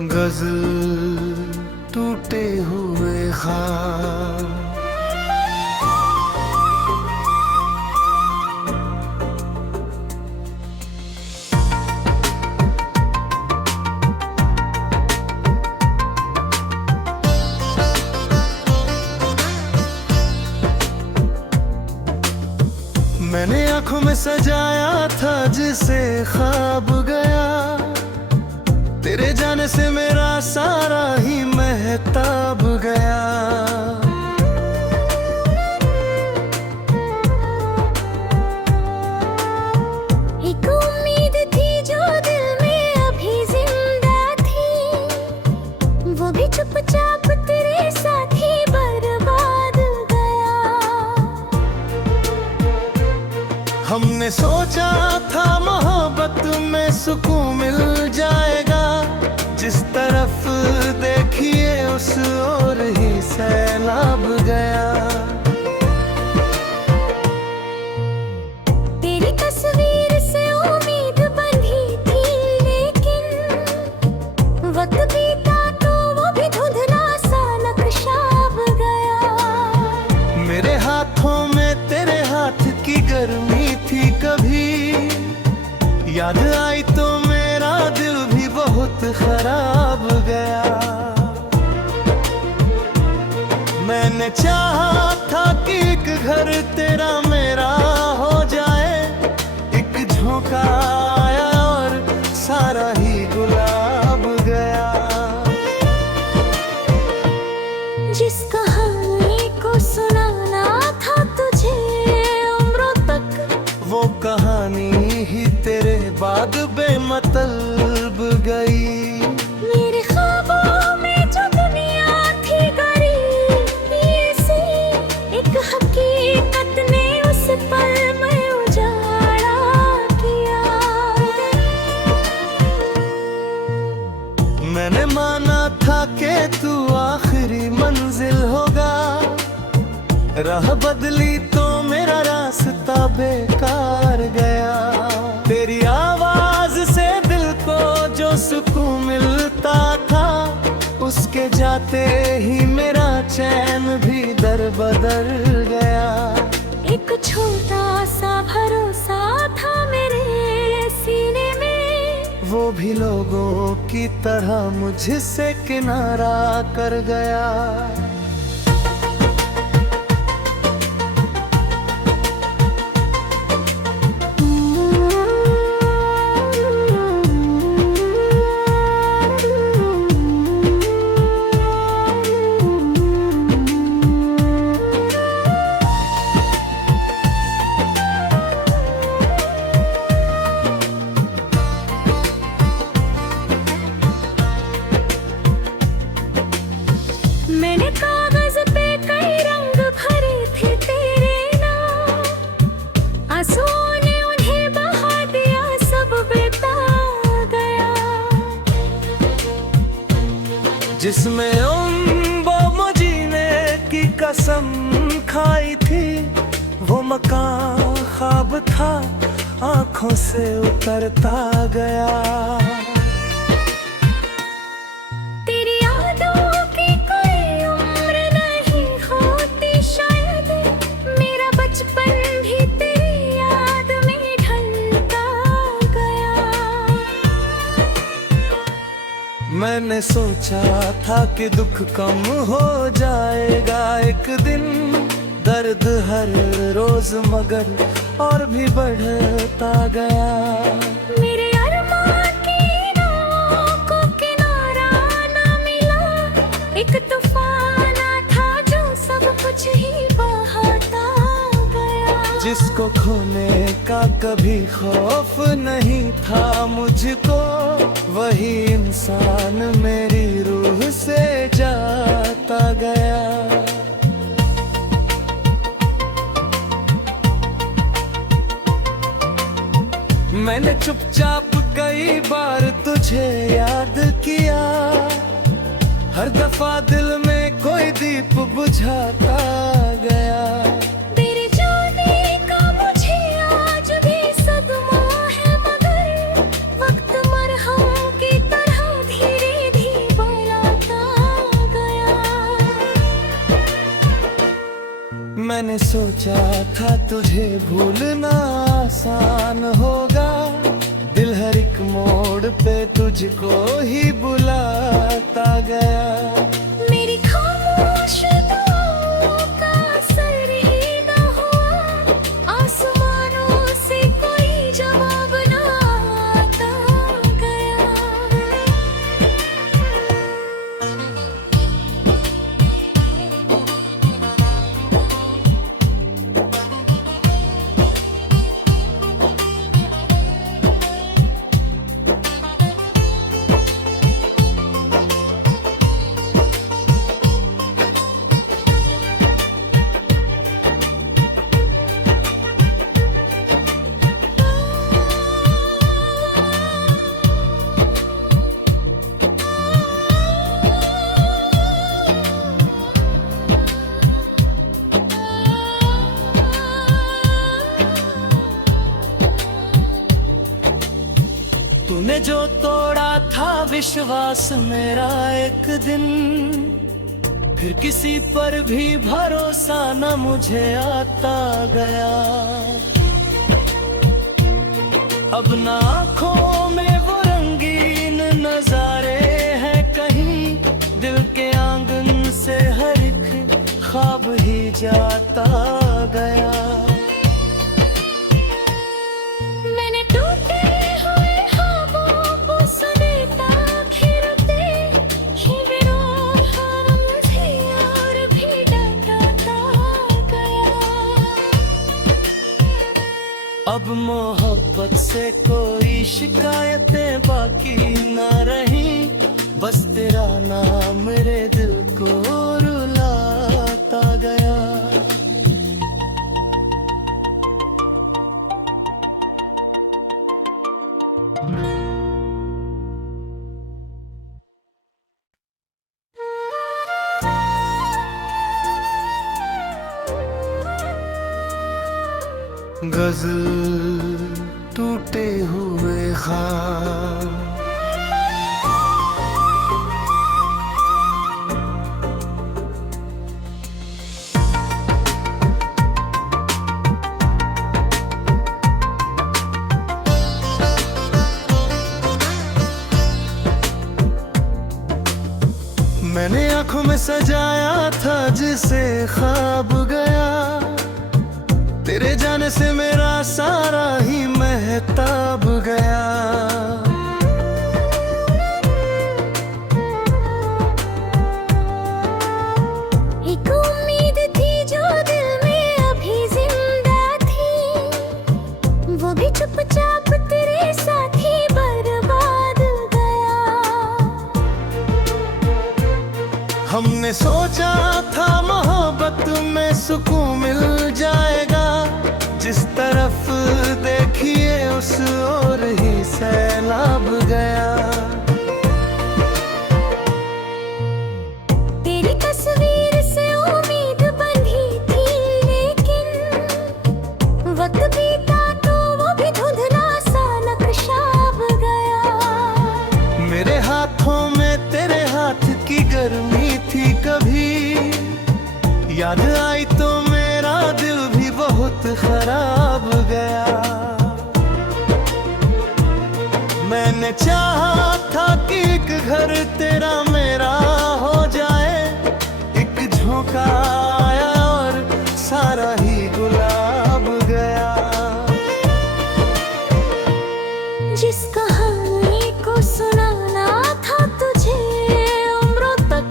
गजल टूटे हुए ख्वाब। मैंने आंखों में सजाया था जिसे ख्वाब गया, तेरे जाने से मेरा सारा ही महताब गया। एक उम्मीद थी जो दिल में अभी जिंदा थी, वो भी चुपचाप तेरे साथ ही बर्बाद गया। हमने सोचा था मोहब्बत में सुकून मिल जाएगा, जिस तरफ देखिए उस ओर ही सैलाब गया। तेरी तस्वीर से उम्मीद बंधी थी, लेकिन वक्त बीता तो वो भी धुंधला सा नक्शाब गया। मेरे हाथों में तेरे हाथ की गर्मी थी, कभी याद आई तो मेरा दिल भी बहुत खराब गया। मैंने चाहा था कि एक घर तेरा मेरा हो जाए, एक झोंका आया और सारा ही गुलाब गया। जिस कहानी को सुनाना था तुझे उम्रों तक, वो कहानी ही तेरे बाद बेमतलब गई। मेरे ख्वाबों में जो दुनिया थी गरीब सी, एक हकीकत ने उस पल में उजाड़ा किया। मैंने माना था कि तू आखिरी मंजिल होगा, राह बदली तो मेरा रास्ता बेकार गया। तेरी आवाज से दिल को जो सुकून मिलता था, उसके जाते ही मेरा चैन भी दर बदर गया। एक छोटा सा भरोसा था मेरे सीने में, वो भी लोगों की तरह मुझसे किनारा कर गया। मैंने कागज पे कई रंग भरे थे तेरे नाम, आंसुओं ने उन्हें बहा दिया, सब बेता गया। जिसमें जीने की कसम खाई थी, वो मकान ख्वाब था आंखों से उतरता गया। तेरी यादों की कोई उम्र नहीं होती शायद, मेरा बचपन भी तेरी याद में ढलता गया। मैंने सोचा था कि दुख कम हो जाएगा एक दिन, दर्द हर रोज मगर और भी बढ़ता गया। मेरे अरमां की नावों को किनारा ना मिला, एक तूफान था जो सब कुछ ही बहाता गया। जिसको खोने का कभी खौफ नहीं था मुझको, वही इंसान मेरी रूह से जाता गया। मैंने चुपचाप कई बार तुझे याद किया, हर दफा दिल में कोई दीप बुझाता गया। तेरे जाने का मुझे आज भी सदमा है, मगर वक्त मरहम की तरह धीरे धीरे सोचा था तुझे भूलना आसान होगा, दिल हर एक मोड़ पे तुझको ही बुलाता गया। मेरी खामोश दुआओं का असर ही न हुआ, आसमानों से कोई जवाब न आता गया। तूने जो तोड़ा था विश्वास मेरा एक दिन, फिर किसी पर भी भरोसा न मुझे आता गया। अब न आँखों में वो रंगीन नजारे हैं कहीं, दिल के आंगन से हर एक ख्वाब ही जाता गया। मैंने टूटे हुए ख्वाबों को समेटा फिरते, शिविरों हर मुझे और भी डराता गया। अब मोहब्बत से कोई शिकायतें बाकी न रही, बस तेरा नाम मेरे दिल को रुलाता गया। गजल टूटे हुए ख्वाब, मैंने आंखों में सजाया था जिसे ख्वाब गया, तेरे जाने से मेरा सारा ही महताब गया। एक उम्मीद थी जो दिल में अभी जिंदा थी, वो भी चुपचाप तेरे साथ ही बर्बाद गया। हमने सोचा था मोहब्बत में सुकून मिल जाएगा, जिस तरफ देखिए उस ओर ही सैलाब गया। तेरी तस्वीर से उम्मीद बंधी थी, लेकिन वक्त बीता तो वो भी धुंधला सा नक्शाब गया। मेरे हाथों में तेरे हाथ की गर्मी थी कभी, याद आई तो मेरा दिल भी बहुत खराब गया। मैंने चाहा था कि एक घर तेरा मेरा हो जाए, एक झोंका आया और सारा ही गुलाब गया। जिस कहानी को सुनाना था तुझे उम्रों तक,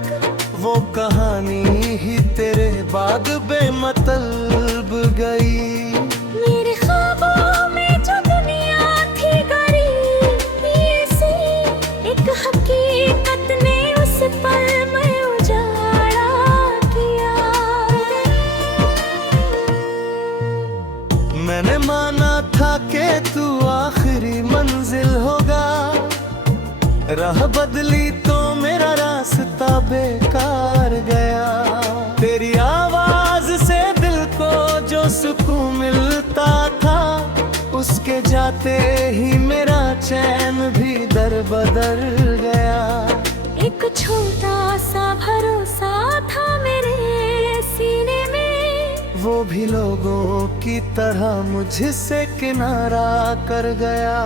वो कहानी ही तेरे बाद बेमतलब गई। मेरे ख्वाबों में जो दुनिया थी गरीबी से, एक हकीकत ने उस पल में उजाड़ा किया। मैंने माना था कि तू आखिरी मंजिल होगा, राह बदली तो मेरा रास्ता बेकार गया। तेरी आवाज से दिल को जो सुकून मिलता था, उसके जाते ही मेरा चैन भी दर बदर गया। एक छोटा सा भरोसा था मेरे सीने में, वो वो भी लोगों की तरह मुझसे किनारा कर गया।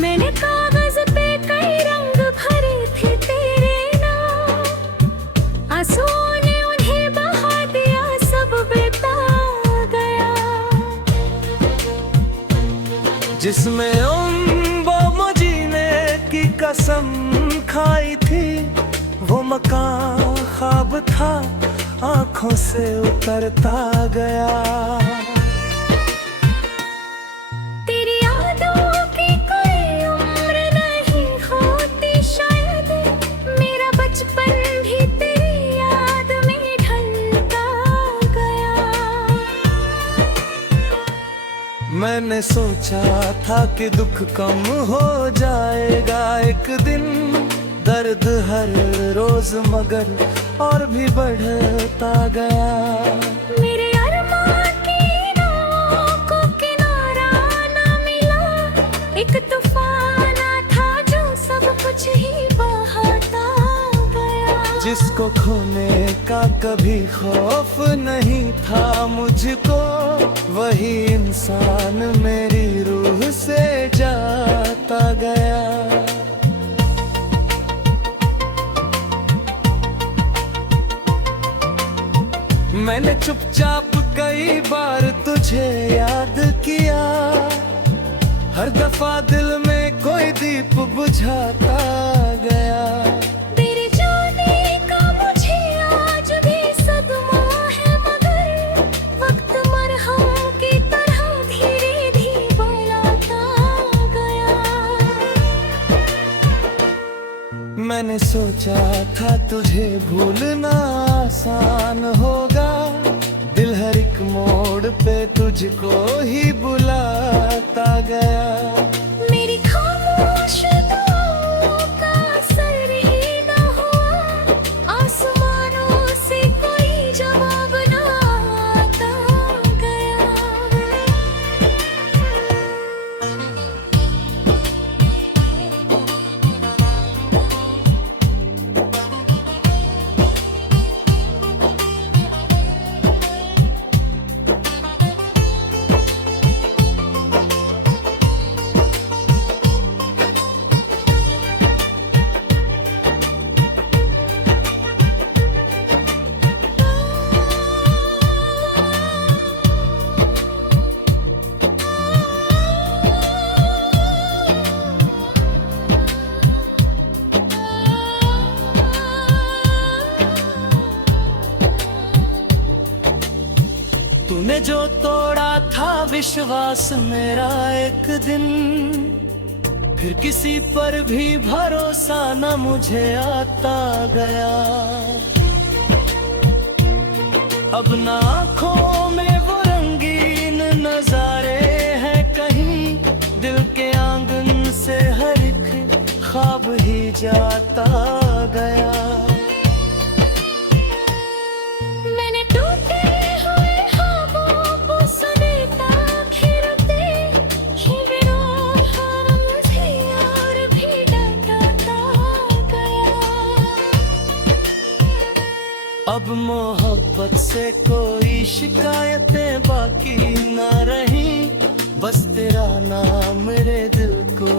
मैंने कागज पे कई रंग भरे थे तेरे नाम, आंसुओं ने उन्हें बहा दिया, सब बेता गया। जिसमें जीने की कसम खाई थी, वो मकान ख्वाब था, आंखों से उतरता गया। मैंने सोचा था कि दुख कम हो जाएगा एक दिन, दर्द हर रोज मगर और भी बढ़ता गया। मेरे अरमान की नाव को किनारा ना मिला, एक तूफान था जो सब कुछ ही बहाता गया। जिसको खोने का कभी खौफ नहीं था मुझको, वही इंसान मेरी रूह से जाता गया। मैंने चुपचाप कई बार तुझे याद किया, हर दफा दिल में कोई दीप बुझाता गया। तेरे जाने का मुझे आज भी सदमा है, मगर वक्त मरहम की तरह धीरे धीरे बुलाता गया। मैंने सोचा था तुझे भूलना आसान होगा, दिल हर एक मोड़ पे तुझको ही बुलाता गया। मेरी खामोश दुआओं का असर ही न हुआ, आसमानों से कोई जवाब न आता गया। तूने जो तोड़ा था विश्वास मेरा एक दिन, फिर किसी पर भी भरोसा न मुझे आता गया। अब न आँखों में वो रंगीन नजारे हैं कहीं, दिल के आंगन से हर एक ख्वाब ही जाता गया। अब मोहब्बत से कोई शिकायतें बाकी ना रही, बस तेरा नाम मेरे दिल को